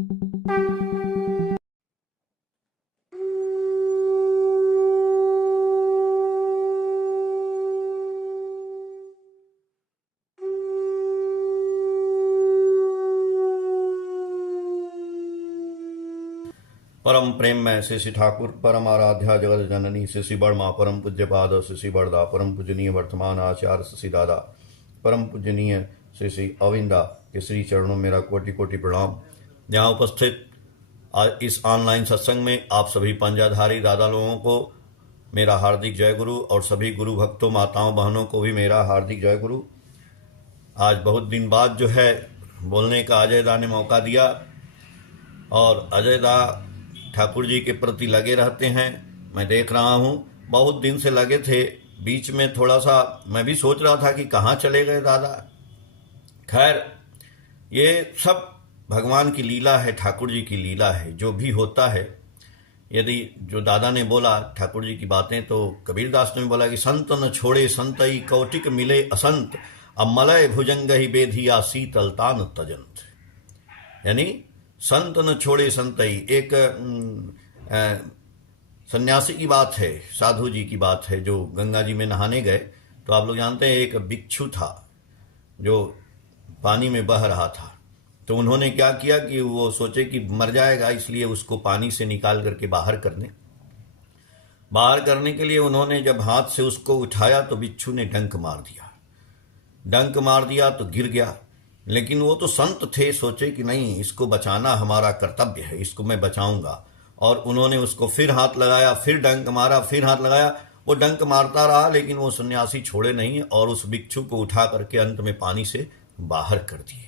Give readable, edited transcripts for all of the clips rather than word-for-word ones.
परम प्रेम में श्री श्री ठाकुर परम आराध्या जगत जननी श्री श्री बर्मा परम पूज्य पाद श्री श्री बरदा परम पूजनीय वर्तमान आचार्य श्री श्री दादा परम पूजनीय श्री श्री अविंदा के श्री चरणों में मेरा कोटि कोटि प्रणाम। यहाँ उपस्थित इस ऑनलाइन सत्संग में आप सभी पंजाधारी दादा लोगों को मेरा हार्दिक जय गुरु और सभी गुरु भक्तों माताओं बहनों को भी मेरा हार्दिक जय गुरु। आज बहुत दिन बाद जो है बोलने का अजय दा ने मौका दिया और अजय दा ठाकुर जी के प्रति लगे रहते हैं। मैं देख रहा हूँ बहुत दिन से लगे थे, बीच में थोड़ा सा मैं भी सोच रहा था कि कहाँ चले गए दादा। खैर ये सब भगवान की लीला है, ठाकुर जी की लीला है। जो भी होता है, यदि जो दादा ने बोला ठाकुर जी की बातें, तो कबीरदास ने बोला कि संत न छोड़े संतई कौटिक मिले असंत, अब मलय भुजंग ही बेधिया शीतलतान तजंत। यानी संत न छोड़े संतई, एक सन्यासी की बात है, साधु जी की बात है जो गंगा जी में नहाने गए। तो आप लोग जानते हैं एक भिक्षु था जो पानी में बह रहा था। तो उन्होंने क्या किया कि वो सोचे कि मर जाएगा, इसलिए उसको पानी से निकाल करके बाहर करने के लिए उन्होंने जब हाथ से उसको उठाया तो भिक्षु ने डंक मार दिया तो गिर गया। लेकिन वो तो संत थे, सोचे कि नहीं, इसको बचाना हमारा कर्तव्य है, इसको मैं बचाऊंगा। और उन्होंने उसको फिर हाथ लगाया, फिर डंक मारा, फिर हाथ लगाया। वो डंक मारता रहा लेकिन वो सन्यासी छोड़े नहीं और उस भिक्षु को उठा करके अंत में पानी से बाहर कर दिए।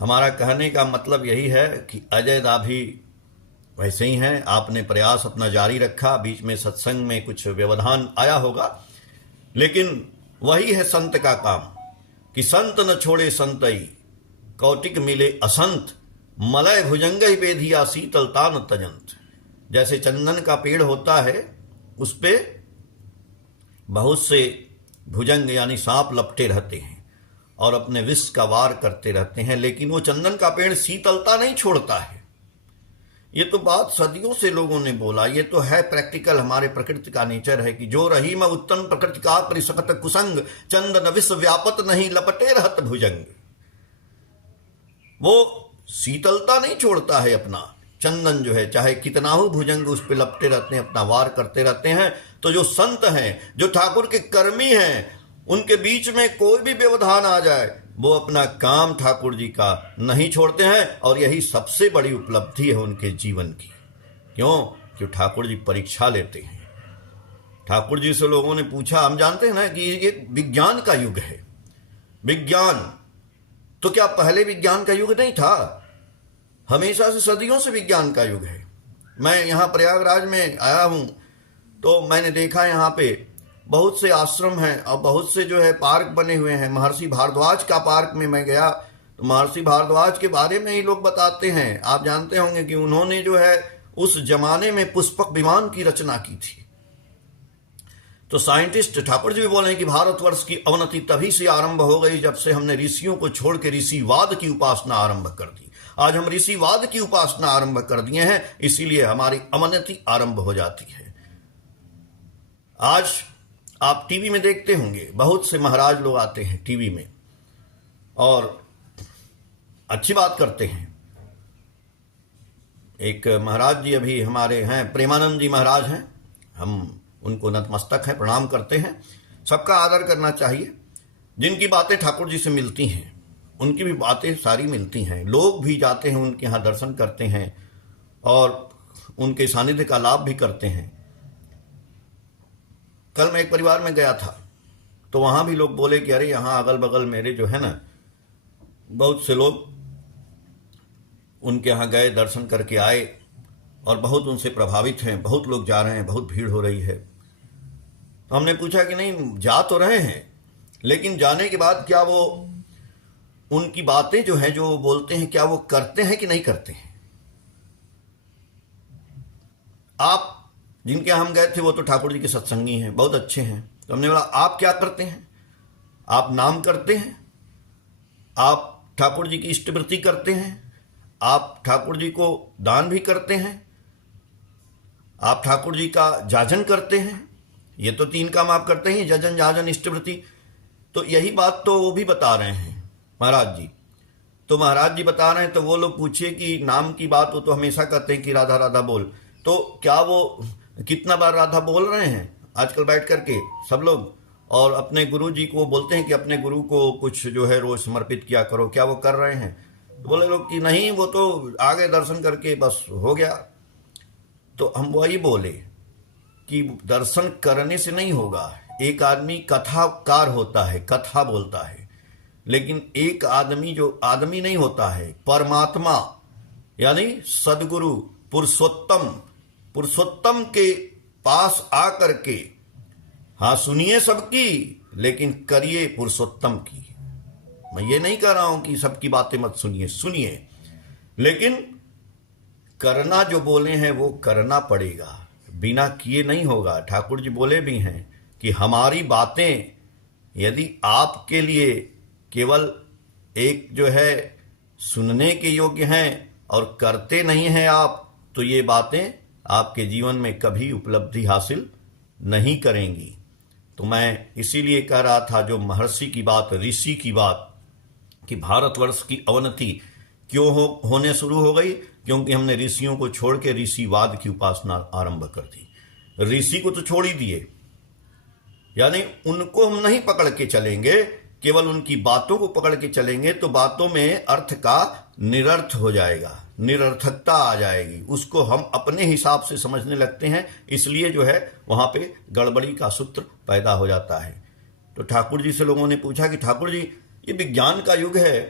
हमारा कहने का मतलब यही है कि अजय दा भी वैसे ही हैं। आपने प्रयास अपना जारी रखा, बीच में सत्संग में कुछ व्यवधान आया होगा, लेकिन वही है संत का काम कि संत न छोड़े संतई कौटिक मिले असंत, मलय भुजंग ही बेधिया शीतलतान तजंत। जैसे चंदन का पेड़ होता है, उस पे बहुत से भुजंग यानी सांप लपटे रहते हैं और अपने विष का वार करते रहते हैं, लेकिन वो चंदन का पेड़ शीतलता नहीं छोड़ता है। ये तो बात सदियों से लोगों ने बोला, ये तो है प्रैक्टिकल, हमारे प्रकृति का नेचर है कि जो रही में उत्तम प्रकृति का परिसकत कुसंग, चंदन विश्व व्यापत नहीं लपटे रहत भुजंग। वो शीतलता नहीं छोड़ता है अपना चंदन जो है, चाहे कितना हो भुजंग उस पर लपटे रहते हैं, अपना वार करते रहते हैं। तो जो संत हैं, जो ठाकुर के कर्मी हैं, उनके बीच में कोई भी व्यवधान आ जाए, वो अपना काम ठाकुर जी का नहीं छोड़ते हैं। और यही सबसे बड़ी उपलब्धि है उनके जीवन की। क्यों? कि ठाकुर जी परीक्षा लेते हैं। ठाकुर जी से लोगों ने पूछा, हम जानते हैं ना कि ये विज्ञान का युग है। विज्ञान तो क्या पहले विज्ञान का युग नहीं था? हमेशा से सदियों से विज्ञान का युग है। मैं यहाँ प्रयागराज में आया हूँ तो मैंने देखा यहाँ पे बहुत से आश्रम हैं और बहुत से जो है पार्क बने हुए हैं। महर्षि भारद्वाज का पार्क में मैं गया तो महर्षि भारद्वाज के बारे में ही लोग बताते हैं। आप जानते होंगे कि उन्होंने जो है उस जमाने में पुष्पक विमान की रचना की थी। तो साइंटिस्ट ठाकुर जी भी बोले हैं कि भारतवर्ष की अवनति तभी से आरंभ हो गई जब से हमने ऋषियों को छोड़ के ऋषिवाद की उपासना आरंभ कर दी। आज हम ऋषिवाद की उपासना आरंभ कर दिए हैं, इसीलिए हमारी अवनति आरंभ हो जाती है। आज आप टीवी में देखते होंगे बहुत से महाराज लोग आते हैं टीवी में और अच्छी बात करते हैं। एक महाराज जी अभी हमारे हैं, प्रेमानंद जी महाराज हैं, हम उनको नतमस्तक हैं, प्रणाम करते हैं। सबका आदर करना चाहिए। जिनकी बातें ठाकुर जी से मिलती हैं उनकी भी बातें सारी मिलती हैं। लोग भी जाते हैं उनके यहाँ, दर्शन करते हैं और उनके सानिध्य का लाभ भी करते हैं। कल मैं एक परिवार में गया था तो वहाँ भी लोग बोले कि अरे यहाँ अगल बगल मेरे जो है ना बहुत से लोग उनके यहाँ गए, दर्शन करके आए और बहुत उनसे प्रभावित हैं। बहुत लोग जा रहे हैं, बहुत भीड़ हो रही है। तो हमने पूछा कि नहीं, जा तो रहे हैं, लेकिन जाने के बाद क्या वो उनकी बातें जो है जो बोलते हैं, क्या वो करते हैं कि नहीं करते हैं? आप जिनके हम गए थे वो तो ठाकुर जी के सत्संगी हैं, बहुत अच्छे हैं। तो हमने बोला आप क्या करते हैं? आप नाम करते हैं? आप ठाकुर जी की इष्टवृत्ति करते हैं? आप ठाकुर जी को दान भी करते हैं, आप ठाकुर जी का जाजन करते हैं। ये तो 3 काम आप करते हैं, जजन जाजन इष्टवृत्ति। तो यही बात तो वो भी बता रहे हैं महाराज जी। तो महाराज जी बता रहे हैं, तो वो लोग पूछिए कि नाम की बात वो तो हमेशा कहते हैं कि राधा राधा बोल, तो क्या वो कितना बार राधा बोल रहे हैं आजकल बैठ करके सब लोग? और अपने गुरु जी को बोलते हैं कि अपने गुरु को कुछ जो है रोज समर्पित किया करो, क्या वो कर रहे हैं? तो बोले लोग कि नहीं, वो तो आगे दर्शन करके बस हो गया। तो हम वही बोले कि दर्शन करने से नहीं होगा। एक आदमी कथाकार होता है, कथा बोलता है, लेकिन एक आदमी जो आदमी नहीं होता है, परमात्मा यानी सदगुरु पुरुषोत्तम, पुरुषोत्तम के पास आकर के, हाँ सुनिए सबकी लेकिन करिए पुरुषोत्तम की। मैं ये नहीं कह रहा हूं कि सबकी बातें मत सुनिए, सुनिए, लेकिन करना जो बोले हैं वो करना पड़ेगा, बिना किए नहीं होगा। ठाकुर जी बोले भी हैं कि हमारी बातें यदि आपके लिए केवल एक जो है सुनने के योग्य हैं और करते नहीं हैं आप, तो ये बातें आपके जीवन में कभी उपलब्धि हासिल नहीं करेंगी। तो मैं इसीलिए कह रहा था जो महर्षि की बात, ऋषि की बात, कि भारतवर्ष की अवनति क्यों होने शुरू हो गई? क्योंकि हमने ऋषियों को छोड़ के ऋषिवाद की उपासना आरंभ कर दी। ऋषि को तो छोड़ ही दिए, यानी उनको हम नहीं पकड़ के चलेंगे, केवल उनकी बातों को पकड़ के चलेंगे तो बातों में अर्थ का निरर्थ हो जाएगा, निरर्थकता आ जाएगी, उसको हम अपने हिसाब से समझने लगते हैं, इसलिए जो है वहां पे गड़बड़ी का सूत्र पैदा हो जाता है। तो ठाकुर जी से लोगों ने पूछा कि ठाकुर जी ये विज्ञान का युग है,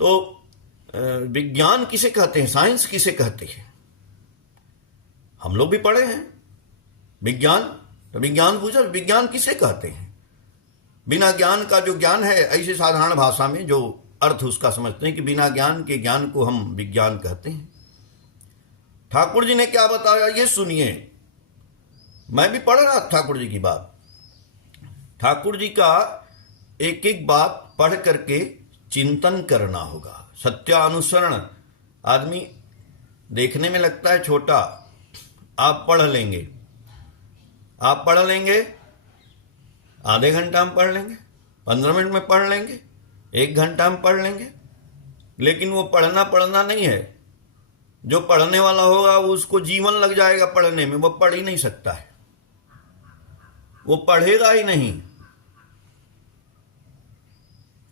तो विज्ञान किसे कहते हैं, साइंस किसे कहते हैं? हम लोग भी पढ़े हैं विज्ञान, तो विज्ञान पूछा विज्ञान किसे कहते हैं? बिना ज्ञान का जो ज्ञान है, ऐसे साधारण भाषा में जो अर्थ उसका समझते हैं कि बिना ज्ञान के ज्ञान को हम विज्ञान कहते हैं। ठाकुर जी ने क्या बताया ये सुनिए। मैं भी पढ़ रहा था ठाकुर जी की बात। ठाकुर जी का एक एक बात पढ़ करके चिंतन करना होगा, सत्यानुसरण। आदमी देखने में लगता है छोटा, आप पढ़ लेंगे, आप पढ़ लेंगे, आधे घंटा में पढ़ लेंगे, 15 मिनट में पढ़ लेंगे, 1 घंटा में पढ़ लेंगे, लेकिन वो पढ़ना नहीं है। जो पढ़ने वाला होगा वो उसको जीवन लग जाएगा पढ़ने में, वो पढ़ ही नहीं सकता है, वो पढ़ेगा ही नहीं,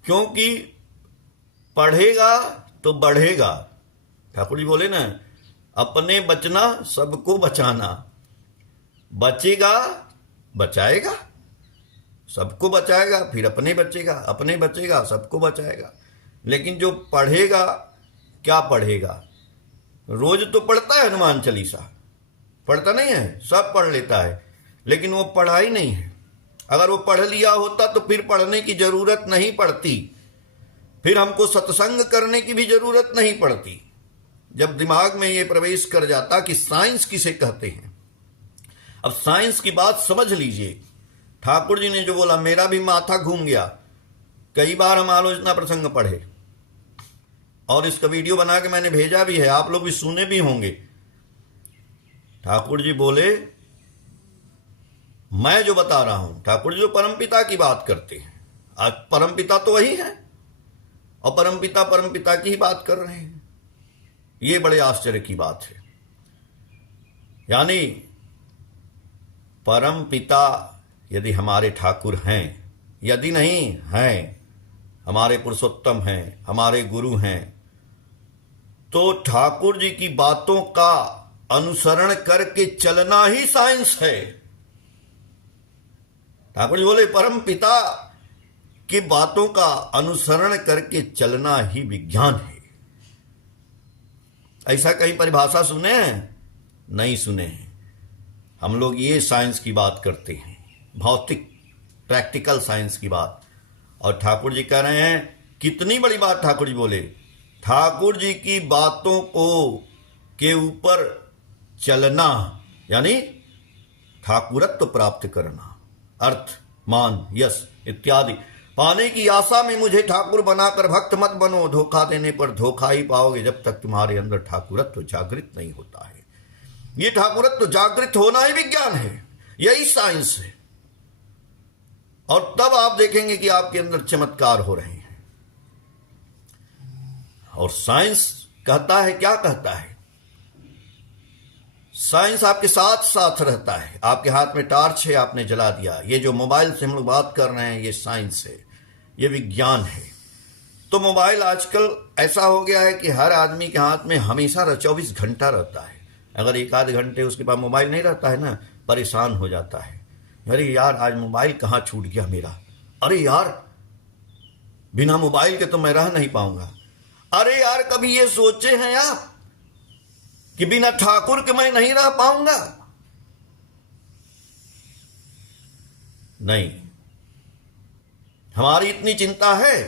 क्योंकि पढ़ेगा तो बढ़ेगा। ठाकुर जी बोले ना, अपने बचना सबको बचाना, बचेगा बचाएगा, सबको बचाएगा, फिर अपने बचेगा, अपने बचेगा, सबको बचाएगा। लेकिन जो पढ़ेगा, क्या पढ़ेगा? रोज तो पढ़ता है हनुमान चालीसा, पढ़ता नहीं है, सब पढ़ लेता है, लेकिन वो पढ़ा ही नहीं है। अगर वो पढ़ लिया होता तो फिर पढ़ने की जरूरत नहीं पड़ती, फिर हमको सत्संग करने की भी जरूरत नहीं पड़ती। जब दिमाग में ये प्रवेश कर जाता कि साइंस किसे कहते हैं। अब साइंस की बात समझ लीजिए। ठाकुर जी ने जो बोला, मेरा भी माथा घूम गया। कई बार हम आलोचना प्रसंग पढ़े और इसका वीडियो बना के मैंने भेजा भी है, आप लोग भी सुने भी होंगे। ठाकुर जी बोले, मैं जो बता रहा हूं, ठाकुर जी जो परमपिता की बात करते हैं, आज परमपिता तो वही है और परमपिता की ही बात कर रहे हैं। ये बड़े आश्चर्य की बात है। यानी परमपिता यदि हमारे ठाकुर हैं, यदि नहीं हैं, हमारे पुरुषोत्तम हैं, हमारे गुरु हैं, तो ठाकुर जी की बातों का अनुसरण करके चलना ही साइंस है। ठाकुर जी बोले, परम पिता की बातों का अनुसरण करके चलना ही विज्ञान है। ऐसा कहीं परिभाषा सुने हैं? नहीं सुने हैं। हम लोग ये साइंस की बात करते हैं, भौतिक प्रैक्टिकल साइंस की बात। और ठाकुर जी कह रहे हैं, कितनी बड़ी बात ठाकुर जी बोले, ठाकुर जी की बातों को के ऊपर चलना यानी ठाकुरत्व प्राप्त करना, अर्थ मान यश इत्यादि पाने की आशा में मुझे ठाकुर बनाकर भक्त मत बनो, धोखा देने पर धोखा ही पाओगे जब तक तुम्हारे अंदर ठाकुरत्व जागृत नहीं होता है। ये ठाकुरत्व जागृत होना ही विज्ञान है, यही साइंस है। और तब आप देखेंगे कि आपके अंदर चमत्कार हो रहे हैं। और साइंस कहता है, क्या कहता है? साइंस आपके साथ साथ रहता है। आपके हाथ में टॉर्च है, आपने जला दिया। ये जो मोबाइल से हम लोग बात कर रहे हैं, ये साइंस है, ये विज्ञान है। तो मोबाइल आजकल ऐसा हो गया है कि हर आदमी के हाथ में हमेशा 24 घंटा रहता है। अगर एक आध घंटे उसके पास मोबाइल नहीं रहता है ना, परेशान हो जाता है। अरे यार, आज मोबाइल कहाँ छूट गया मेरा। अरे यार, बिना मोबाइल के तो मैं रह नहीं पाऊंगा। अरे यार, कभी ये सोचे हैं आप कि बिना ठाकुर के मैं नहीं रह पाऊंगा? नहीं, हमारी इतनी चिंता है,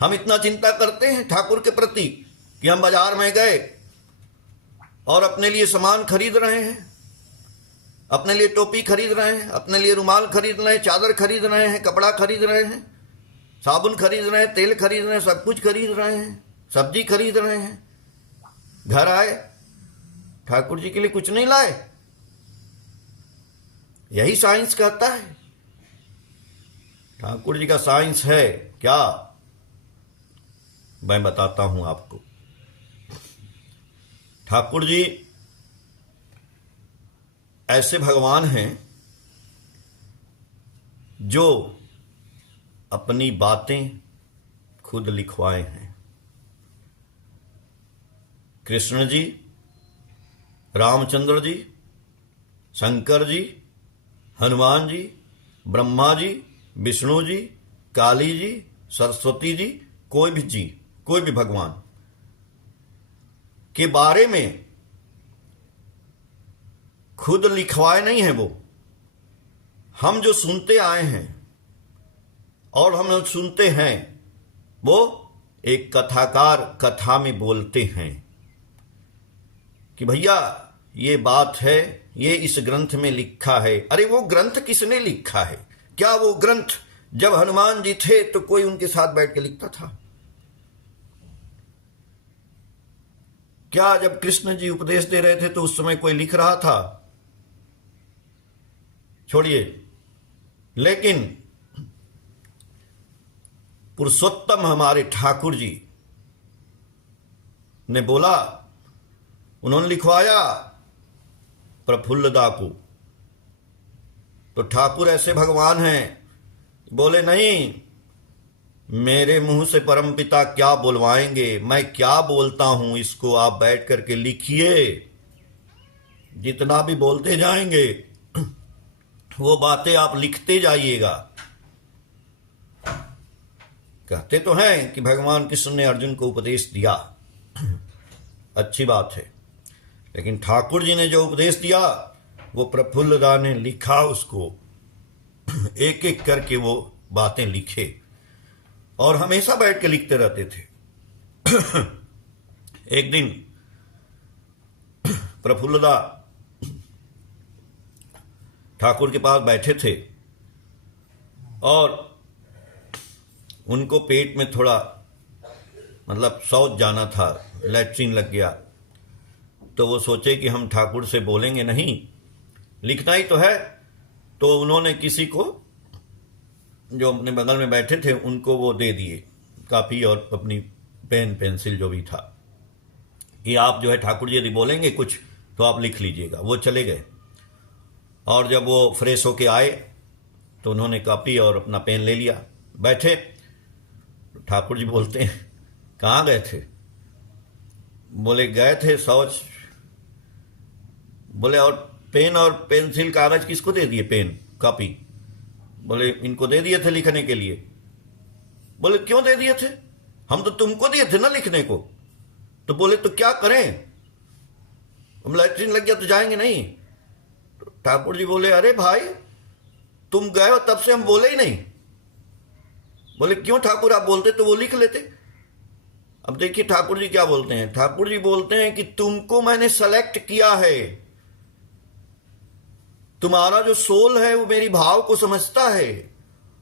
हम इतना चिंता करते हैं ठाकुर के प्रति कि हम बाजार में गए और अपने लिए सामान खरीद रहे हैं, अपने लिए टोपी खरीद रहे हैं, अपने लिए रुमाल खरीद रहे हैं, चादर खरीद रहे हैं, कपड़ा खरीद रहे हैं, साबुन खरीद रहे हैं, तेल खरीद रहे हैं, सब कुछ खरीद रहे हैं, सब्जी खरीद रहे हैं। घर आए, ठाकुर जी के लिए कुछ नहीं लाए। यही साइंस कहता है। ठाकुर जी का साइंस है क्या? मैं बताता हूं आपको। ठाकुर जी ऐसे भगवान हैं जो अपनी बातें खुद लिखवाए हैं। कृष्ण जी, रामचंद्र जी, शंकर जी, हनुमान जी, ब्रह्मा जी, विष्णु जी, काली जी, सरस्वती जी, कोई भी भगवान के बारे में खुद लिखवाए नहीं है। वो हम जो सुनते आए हैं और हम जो सुनते हैं, वो एक कथाकार कथा में बोलते हैं कि भैया ये बात है, ये इस ग्रंथ में लिखा है। अरे वो ग्रंथ किसने लिखा है? क्या वो ग्रंथ जब हनुमान जी थे तो कोई उनके साथ बैठ के लिखता था? क्या जब कृष्ण जी उपदेश दे रहे थे तो उस समय कोई लिख रहा था? छोड़िए। लेकिन पुरुषोत्तम हमारे ठाकुर जी ने बोला, उन्होंने लिखवाया प्रफुल्लदा को। तो ठाकुर ऐसे भगवान हैं, बोले नहीं, मेरे मुंह से परमपिता क्या बुलवाएंगे, मैं क्या बोलता हूं इसको आप बैठ करके लिखिए। जितना भी बोलते जाएंगे वो बातें आप लिखते जाइएगा। कहते तो हैं कि भगवान कृष्ण ने अर्जुन को उपदेश दिया, अच्छी बात है, लेकिन ठाकुर जी ने जो उपदेश दिया वो प्रफुल्लदा ने लिखा, उसको एक एक करके वो बातें लिखे और हमेशा बैठ के लिखते रहते थे। एक दिन प्रफुल्लदा ठाकुर के पास बैठे थे और उनको पेट में थोड़ा शौच जाना था, लैट्रिन लग गया। तो वो सोचे कि हम ठाकुर से बोलेंगे नहीं, लिखना ही तो है। तो उन्होंने किसी को, जो अपने बगल में बैठे थे, उनको वो दे दिए कापी और अपनी पेन पेंसिल जो भी था, कि आप जो है ठाकुर जी यदि बोलेंगे कुछ तो आप लिख लीजिएगा। वो चले गए और जब वो फ्रेश होके आए तो उन्होंने कापी और अपना पेन ले लिया, बैठे। ठाकुर जी बोलते हैं, कहाँ गए थे? बोले गए थे शौच। बोले और पेन और पेंसिल कागज किसको दे दिए? Pen copy? बोले इनको दे दिए थे लिखने के लिए। बोले क्यों दे दिए थे? हम तो तुमको दिए थे ना लिखने को। तो बोले तो क्या करें, हम लैट्रिन लग गया तो जाएंगे नहीं। तो ठाकुर जी बोले, अरे भाई तुम गए हो तब से हम बोले ही नहीं। बोले क्यों ठाकुर, आप बोलते तो वो लिख लेते। अब देखिए ठाकुर जी क्या बोलते हैं। ठाकुर जी बोलते हैं कि तुमको मैंने सेलेक्ट किया है, तुम्हारा जो सोल है वो मेरी भाव को समझता है,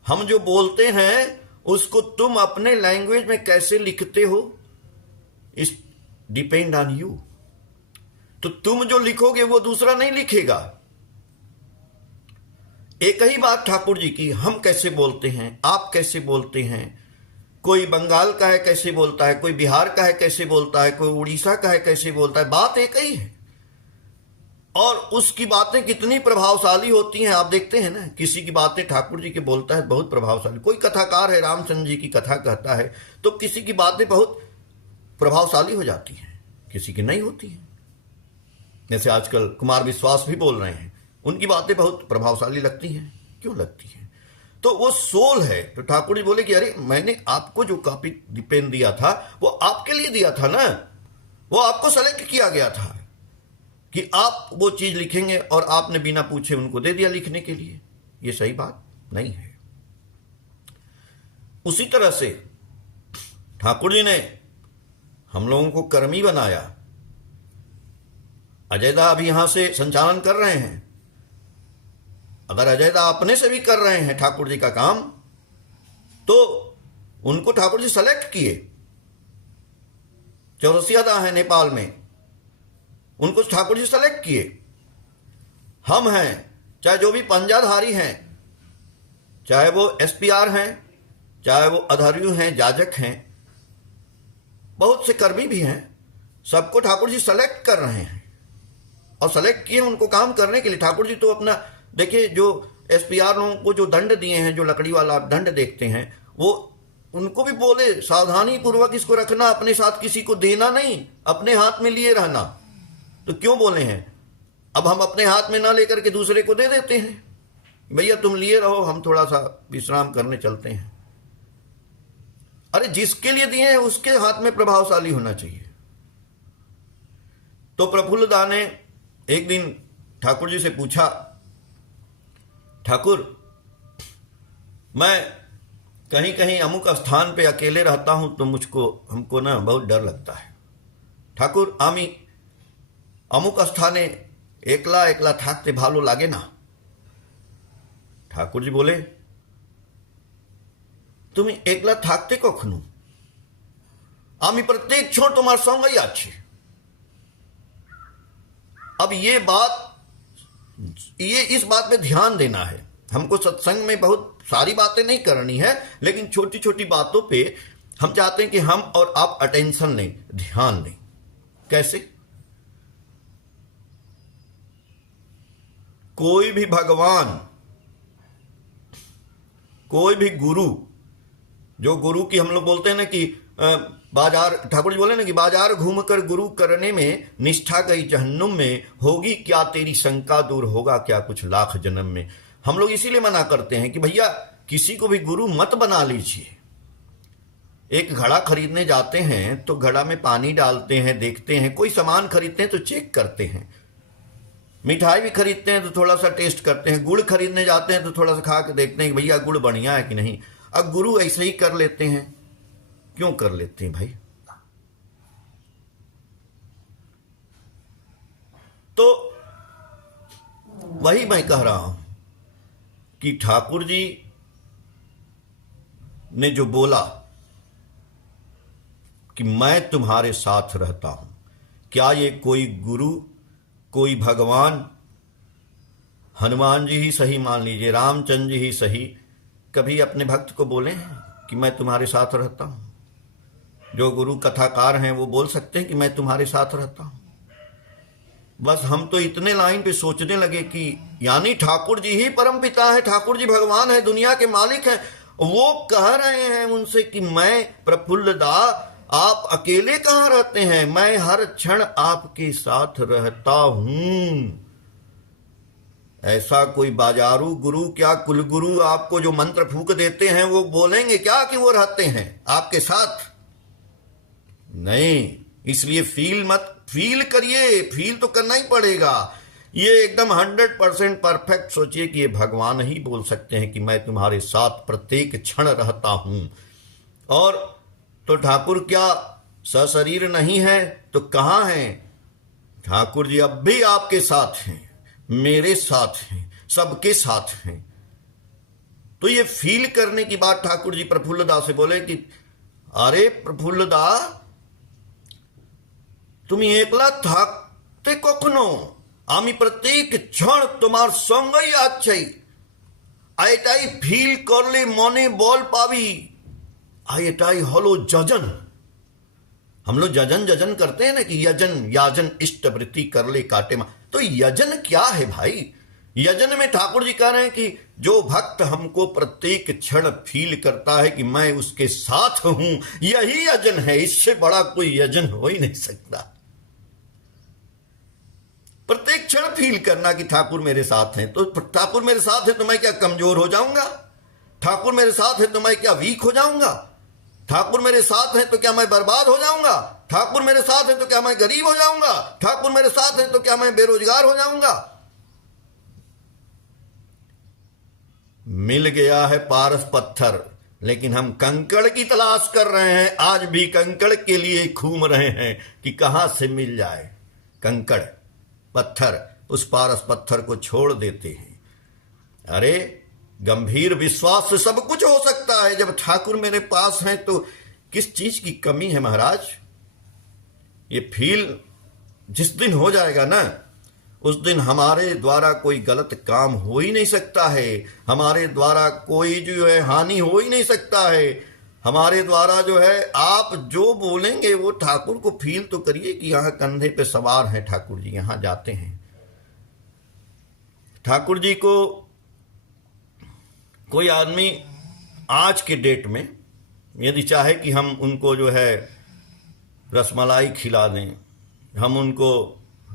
हम जो बोलते हैं उसको तुम अपने लैंग्वेज में कैसे लिखते हो, इस डिपेंड ऑन यू। तो तुम जो लिखोगे वो दूसरा नहीं लिखेगा। एक ही बात ठाकुर जी की, हम कैसे बोलते हैं, आप कैसे बोलते हैं, कोई बंगाल का है कैसे बोलता है, कोई बिहार का है कैसे बोलता है, कोई उड़ीसा का है कैसे बोलता है, बात एक ही है। और उसकी बातें कितनी प्रभावशाली होती हैं, आप देखते हैं ना। किसी की बातें ठाकुर जी के बोलता है बहुत प्रभावशाली। कोई कथाकार है, रामचंद्र जी की कथा कहता है, तो किसी की बातें बहुत प्रभावशाली हो जाती हैं, किसी की नहीं होती हैं। जैसे आजकल कुमार विश्वास भी बोल रहे हैं, उनकी बातें बहुत प्रभावशाली लगती हैं। क्यों लगती हैं? तो वो सोल है। तो ठाकुर जी बोले कि अरे मैंने आपको जो कॉपी पेन दिया था वो आपके लिए दिया था ना, वो आपको सेलेक्ट किया गया था कि आप वो चीज लिखेंगे, और आपने बिना पूछे उनको दे दिया लिखने के लिए। ये सही बात नहीं है। उसी तरह से ठाकुर जी ने हम लोगों को कर्मी बनाया। अजय दा अभी यहां से संचालन कर रहे हैं। अगर अजय दा अपने से भी कर रहे हैं ठाकुर जी का काम, तो उनको ठाकुर जी सेलेक्ट किए। चौरसिया दा है नेपाल में, उनको ठाकुर जी सेलेक्ट किए। हम हैं, चाहे जो भी पंजाधारी हैं, चाहे वो एसपीआर हैं, चाहे वो अधार्यु हैं, जाजक हैं, बहुत से कर्मी भी हैं, सबको ठाकुर जी सेलेक्ट कर रहे हैं। और सेलेक्ट किए उनको काम करने के लिए। ठाकुर जी तो अपना देखिए, जो एसपीआर लोगों को जो दंड दिए हैं, जो लकड़ी वाला आप दंड देखते हैं, वो उनको भी बोले सावधानी पूर्वक इसको रखना, अपने साथ किसी को देना नहीं, अपने हाथ में लिए रहना। तो क्यों बोले हैं? अब हम अपने हाथ में ना लेकर के दूसरे को दे देते हैं, भैया तुम लिए रहो, हम थोड़ा सा विश्राम करने चलते हैं। अरे जिसके लिए दिए हैं उसके हाथ में प्रभावशाली होना चाहिए। तो प्रफुल्ल दा ने एक दिन ठाकुर जी से पूछा, ठाकुर मैं कहीं कहीं अमुक स्थान पे अकेले रहता हूं, तो हमको ना बहुत डर लगता है। ठाकुर आमी अमुक स्थाने एकला एकला थाकते भालो लागे ना। ठाकुर जी बोले, तुम्ही एकला थाकते कखनो, आमी प्रत्येक क्षण तुम्हार संगई आछे। अब ये इस बात पे ध्यान देना है। हमको सत्संग में बहुत सारी बातें नहीं करनी है, लेकिन छोटी छोटी बातों पे हम चाहते हैं कि हम और आप अटेंशन लें, ध्यान दें। कैसे? कोई भी भगवान, कोई भी गुरु, जो गुरु की हम लोग बोलते हैं ना कि बाजार, ठाकुर जी बोले ना कि बाजार घूमकर गुरु करने में निष्ठा गई जहन्नुम में, होगी क्या तेरी शंका दूर, होगा क्या कुछ लाख जन्म में। हम लोग इसीलिए मना करते हैं कि भैया किसी को भी गुरु मत बना लीजिए। एक घड़ा खरीदने जाते हैं तो घड़ा में पानी डालते हैं, देखते हैं, कोई सामान खरीदते हैं तो चेक करते हैं, मिठाई भी खरीदते हैं तो थोड़ा सा टेस्ट करते हैं, गुड़ खरीदने जाते हैं तो थोड़ा सा खा के देखते हैं कि भैया गुड़ बढ़िया है कि नहीं। अब गुरु ऐसे ही कर लेते हैं। क्यों कर लेते हैं भाई? तो वही मैं कह रहा हूं कि ठाकुर जी ने जो बोला कि मैं तुम्हारे साथ रहता हूं, क्या ये कोई गुरु, कोई भगवान, हनुमान जी ही सही मान लीजिए, रामचंद्र जी ही सही, कभी अपने भक्त को बोले हैं कि मैं तुम्हारे साथ रहता हूं? जो गुरु कथाकार हैं वो बोल सकते हैं कि मैं तुम्हारे साथ रहता हूं। बस हम तो इतने लाइन पे सोचने लगे कि यानी ठाकुर जी ही परम पिता है, ठाकुर जी भगवान है, दुनिया के मालिक हैं। वो कह रहे हैं उनसे कि मैं प्रफुल्ल दा, आप अकेले कहां रहते हैं, मैं हर क्षण आपके साथ रहता हूं। ऐसा कोई बाजारू गुरु, क्या कुलगुरु आपको जो मंत्र फूक देते हैं वो बोलेंगे क्या कि वो रहते हैं आपके साथ? नहीं। इसलिए फील करिए, फील तो करना ही पड़ेगा। ये एकदम 100% परफेक्ट सोचिए कि ये भगवान ही बोल सकते हैं कि मैं तुम्हारे साथ प्रत्येक क्षण रहता हूं। और तो ठाकुर क्या सशरीर नहीं है तो कहां हैं? ठाकुर जी अब भी आपके साथ हैं, मेरे साथ हैं, सबके साथ हैं। तो ये फील करने की बात ठाकुर जी प्रफुल्लदा से बोले कि अरे प्रफुल्लदा, তুমি একলা থাকতে কখনো, আমি প্রত্যেক क्षण তোমার সঙ্গেই আছি। এটাই ফিল করলে মনে বল পাবি। এটাই হলো যজন। हम लोग जजन जजन करते हैं ना कि यजन याजन इष्ट वृत्ति कर ले काटे मां। तो यजन क्या है भाई? यजन में ठाकुर जी कह रहे हैं कि जो भक्त हमको प्रत्येक क्षण फील करता है कि मैं उसके साथ हूं, यही यजन है। इससे बड़ा कोई यजन हो ही नहीं सकता। प्रत्येक क्षण फील करना कि ठाकुर मेरे साथ हैं। तो ठाकुर मेरे साथ है तो मैं क्या कमजोर हो जाऊंगा? ठाकुर मेरे साथ है तो मैं क्या वीक हो जाऊंगा? ठाकुर मेरे साथ है तो क्या मैं बर्बाद हो जाऊंगा? ठाकुर मेरे साथ है तो क्या मैं गरीब हो जाऊंगा? ठाकुर मेरे साथ है तो क्या मैं बेरोजगार हो जाऊंगा? मिल गया है पारस पत्थर, लेकिन हम कंकड़ की तलाश कर रहे हैं। आज भी कंकड़ के लिए घूम रहे हैं कि कहां से मिल जाए कंकड़ पत्थर। उस पारस पत्थर को छोड़ देते हैं। अरे गंभीर विश्वास से सब कुछ हो सकता है। जब ठाकुर मेरे पास हैं तो किस चीज की कमी है महाराज? ये फील जिस दिन हो जाएगा ना, उस दिन हमारे द्वारा कोई गलत काम हो ही नहीं सकता है। हमारे द्वारा कोई जो है हानि हो ही नहीं सकता है। हमारे द्वारा जो है आप जो बोलेंगे वो ठाकुर को फील तो करिए कि यहां कंधे पे सवार हैं ठाकुर जी, यहां जाते हैं। ठाकुर जी को कोई आदमी आज के डेट में यदि चाहे कि हम उनको जो है रसमलाई खिला दें, हम उनको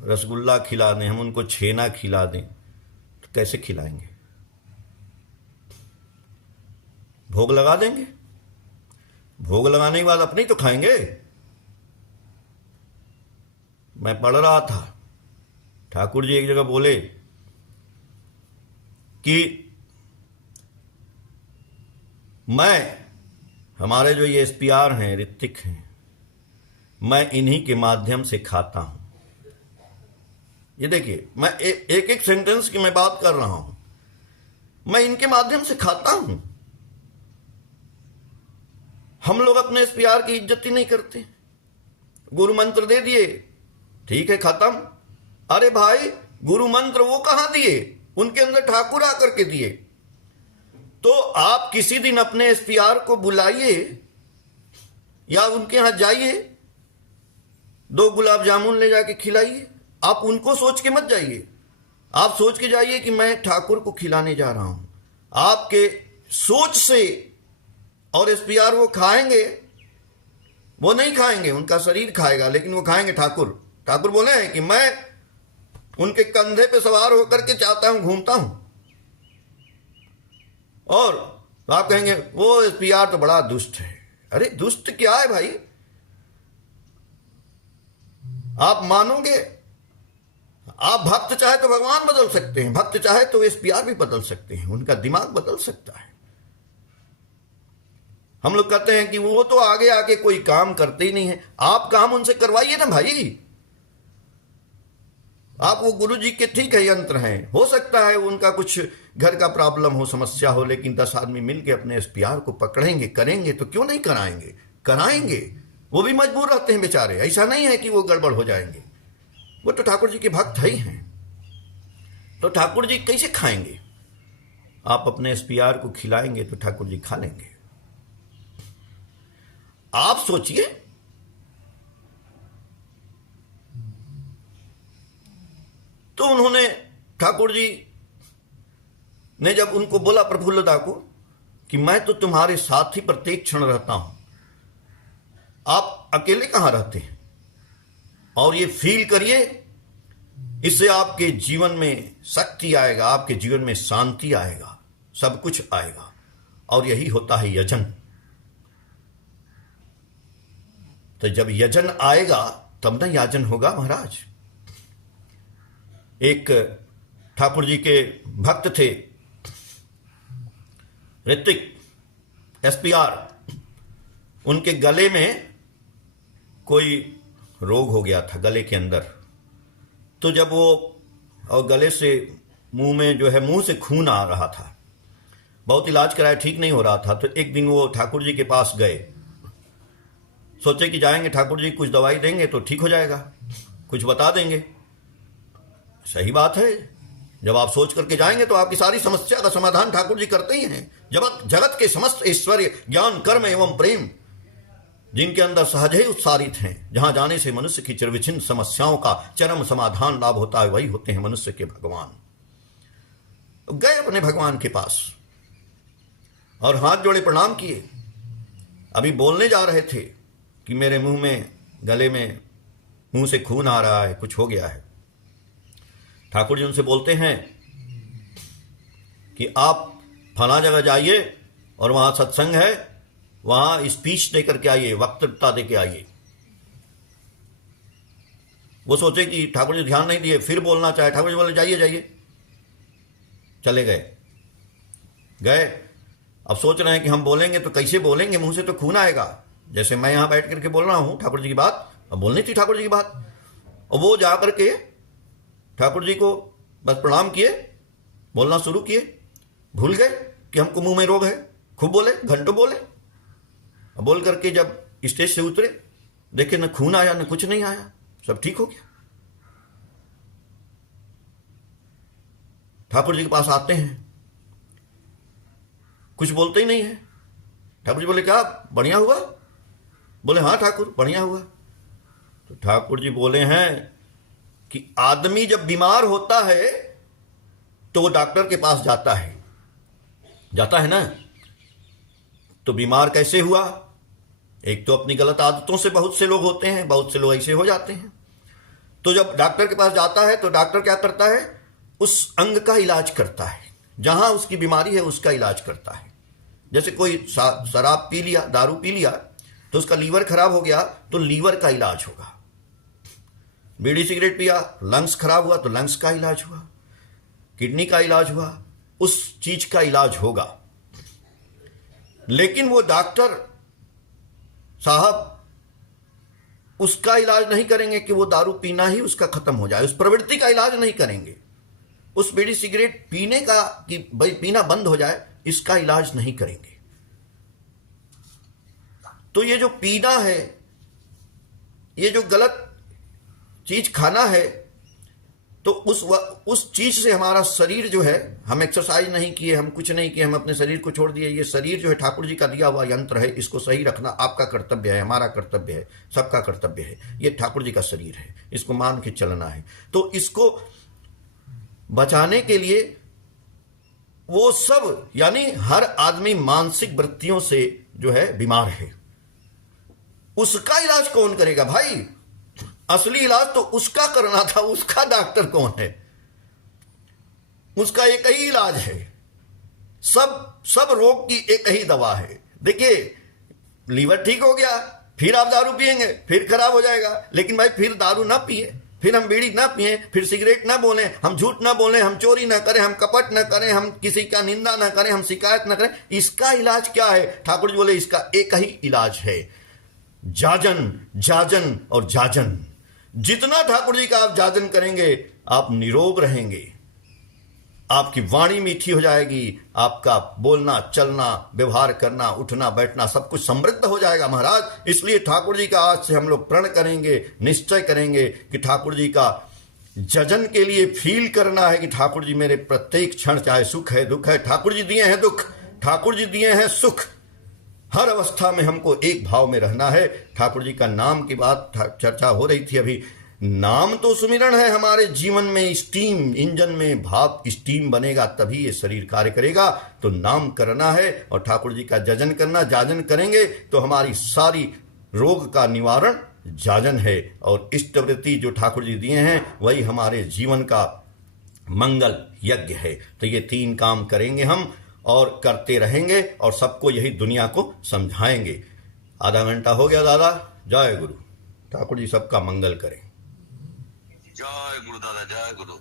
रसगुल्ला खिला दें, हम उनको छेना खिला दें, तो कैसे खिलाएंगे? भोग लगा देंगे। भोग लगाने के बाद अपने ही तो खाएंगे। मैं पढ़ रहा था, ठाकुर जी एक जगह बोले कि हमारे जो ये एसपीआर हैं, ऋतिक हैं, मैं इन्हीं के माध्यम से खाता हूं। ये देखिए, मैं एक एक सेंटेंस की मैं बात कर रहा हूं। मैं इनके माध्यम से खाता हूं। हम लोग अपने एसपीआर की इज्जत ही नहीं करते। गुरु मंत्र दे दिए, ठीक है, खत्म। अरे भाई, गुरु मंत्र वो कहां दिए? उनके अंदर ठाकुर आकर के दिए। तो आप किसी दिन अपने एसपीआर को बुलाइए या उनके यहां जाइए, 2 गुलाब जामुन ले जाके खिलाइए। आप उनको सोच के मत जाइए। आप सोच के जाइए कि मैं ठाकुर को खिलाने जा रहा हूं। आपके सोच से और एसपीआर वो खाएंगे, वो नहीं खाएंगे, उनका शरीर खाएगा, लेकिन वो खाएंगे ठाकुर। ठाकुर बोले हैं कि मैं उनके कंधे पे सवार होकर के चाहता हूं, घूमता हूं। और आप कहेंगे वो एसपीआर तो बड़ा दुष्ट है। अरे दुष्ट क्या है भाई? आप मानोगे? आप भक्त चाहे तो भगवान बदल सकते हैं, भक्त चाहे तो एसपीआर भी बदल सकते हैं, उनका दिमाग बदल सकता है। हम लोग कहते हैं कि वो तो आगे आके कोई काम करते ही नहीं है। आप काम उनसे करवाइए ना भाई। आप वो गुरु जी के ठीक है यंत्र हैं, हो सकता है उनका कुछ घर का प्रॉब्लम हो, समस्या हो, लेकिन 10 आदमी मिलके अपने एसपीआर को पकड़ेंगे, करेंगे तो क्यों नहीं कराएंगे? कराएंगे। वो भी मजबूर रहते हैं बेचारे, ऐसा नहीं है कि वो गड़बड़ हो जाएंगे। वो तो ठाकुर जी के भक्त ही हैं। तो ठाकुर जी कैसे खाएंगे? आप अपने एसपीआर को खिलाएंगे तो ठाकुर जी खा लेंगे। आप सोचिए, तो उन्होंने, ठाकुर जी ने जब उनको बोला प्रफुल्लदा को कि मैं तो तुम्हारे साथ ही प्रत्येक क्षण रहता हूं, आप अकेले कहां रहते हैं? और ये फील करिए, इससे आपके जीवन में शक्ति आएगा, आपके जीवन में शांति आएगा, सब कुछ आएगा। और यही होता है यजन। तो जब यजन आएगा तब ना याजन होगा महाराज। एक ठाकुर जी के भक्त थे, ऋतिक, एसपीआर। उनके गले में कोई रोग हो गया था, गले के अंदर। तो जब वो, और गले से मुंह में जो है, मुंह से खून आ रहा था। बहुत इलाज कराया, ठीक नहीं हो रहा था। तो एक दिन वो ठाकुर जी के पास गए, सोचे कि जाएंगे ठाकुर जी कुछ दवाई देंगे तो ठीक हो जाएगा, कुछ बता देंगे। सही बात है, जब आप सोच करके जाएंगे तो आपकी सारी समस्या का समाधान ठाकुर जी करते ही हैं। जगत के समस्त ऐश्वर्य, ज्ञान, कर्म एवं प्रेम जिनके अंदर सहज ही उत्सारित हैं, जहां जाने से मनुष्य की चिरविच्छिन्न समस्याओं का चरम समाधान लाभ होता है, वही होते हैं मनुष्य के भगवान। गए अपने भगवान के पास और हाथ जोड़े प्रणाम किए। अभी बोलने जा रहे थे कि मेरे मुंह में, गले में, मुंह से खून आ रहा है, कुछ हो गया है। ठाकुर जी उनसे बोलते हैं कि आप फला जगह जाइए और वहां सत्संग है, वहां स्पीच दे करके आइए, वक्तृता दे के आइए। वो सोचे कि ठाकुर जी ध्यान नहीं दिए, फिर बोलना चाहे। ठाकुर जी बोले जाइए जाइए। चले गए। अब सोच रहे हैं कि हम बोलेंगे तो कैसे बोलेंगे, मुंह से तो खून आएगा। जैसे मैं यहां बैठ करके बोल रहा हूं ठाकुर जी की बात, अब बोलनी थी ठाकुर जी की बात। और वो जा करके ठाकुर जी को बस प्रणाम किए, बोलना शुरू किए। भूल गए कि हमको मुंह में रोग है, खूब बोले, घंटों बोले। बोल करके जब स्टेज से उतरे, देखे न खून आया न कुछ नहीं आया, सब ठीक हो गया। ठाकुर जी के पास आते हैं, कुछ बोलते ही नहीं है। ठाकुर जी बोले क्या बढ़िया हुआ? बोले हाँ ठाकुर बढ़िया हुआ। तो ठाकुर जी बोले हैं कि आदमी जब बीमार होता है तो वो डॉक्टर के पास जाता है ना। तो बीमार कैसे हुआ? एक तो अपनी गलत आदतों से बहुत से लोग होते हैं, बहुत से लोग ऐसे हो जाते हैं। तो जब डॉक्टर के पास जाता है तो डॉक्टर क्या करता है? उस अंग का इलाज करता है, जहां उसकी बीमारी है उसका इलाज करता है। जैसे कोई शराब पी लिया, दारू पी लिया, तो उसका लीवर खराब हो गया तो लीवर का इलाज होगा। बीड़ी सिगरेट पिया, लंग्स खराब हुआ तो लंग्स का इलाज हुआ। किडनी का इलाज हुआ, उस चीज का इलाज होगा। लेकिन वो डॉक्टर साहब उसका इलाज नहीं करेंगे कि वो दारू पीना ही उसका खत्म हो जाए, उस प्रवृत्ति का इलाज नहीं करेंगे। उस बीड़ी सिगरेट पीने का कि भाई पीना बंद हो जाए, इसका इलाज नहीं करेंगे। तो ये जो पीना है, ये जो गलत चीज खाना है, तो उस चीज से हमारा शरीर जो है, हम एक्सरसाइज नहीं किए, हम कुछ नहीं किए, हम अपने शरीर को छोड़ दिए। ये शरीर जो है ठाकुर जी का दिया हुआ यंत्र है, इसको सही रखना आपका कर्तव्य है, हमारा कर्तव्य है, सबका कर्तव्य है। ये ठाकुर जी का शरीर है, इसको मान के चलना है। तो इसको बचाने के लिए वो सब, यानी हर आदमी मानसिक वृत्तियों से जो है बीमार है, उसका इलाज कौन करेगा भाई? असली इलाज तो उसका करना था, उसका डॉक्टर कौन है? उसका एक ही इलाज है, सब रोग की एक ही दवा है। देखिए, लीवर ठीक हो गया, फिर आप दारू पिएंगे, फिर खराब हो जाएगा। लेकिन भाई फिर दारू ना पिए, फिर हम बीड़ी ना पिए, फिर सिगरेट ना बोलें, हम झूठ ना बोलें, हम चोरी ना करें, हम कपट ना करें, हम किसी का निंदा ना करें, हम शिकायत ना करें। इसका इलाज क्या है? ठाकुर जी बोले इसका एक ही इलाज है, जाजन, जाजन और जाजन। जितना ठाकुर जी का आप जाजन करेंगे, आप निरोग रहेंगे, आपकी वाणी मीठी हो जाएगी, आपका बोलना, चलना, व्यवहार करना, उठना, बैठना सब कुछ समृद्ध हो जाएगा महाराज। इसलिए ठाकुर जी का आज से हम लोग प्रण करेंगे, निश्चय करेंगे कि ठाकुर जी का जजन के लिए फील करना है कि ठाकुर जी मेरे प्रत्येक क्षण, चाहे सुख है दुख है, ठाकुर जी दिए हैं दुख, ठाकुर जी दिए हैं सुख, हर अवस्था में हमको एक भाव में रहना है। ठाकुर जी का नाम की बात चर्चा हो रही थी अभी। नाम तो सुमिरन है हमारे जीवन में, स्टीम इंजन में भाव स्टीम बनेगा तभी ये शरीर कार्य करेगा। तो नाम करना है और ठाकुर जी का जजन करना। जाजन करेंगे तो हमारी सारी रोग का निवारण जाजन है। और इष्टवृत्ति जो ठाकुर जी दिए हैं वही हमारे जीवन का मंगल यज्ञ है। तो ये 3 काम करेंगे हम और करते रहेंगे और सबको यही दुनिया को समझाएंगे। आधा घंटा हो गया दादा। जय गुरु। ठाकुर जी सबका मंगल करें। जय गुरु दादा, जय गुरु।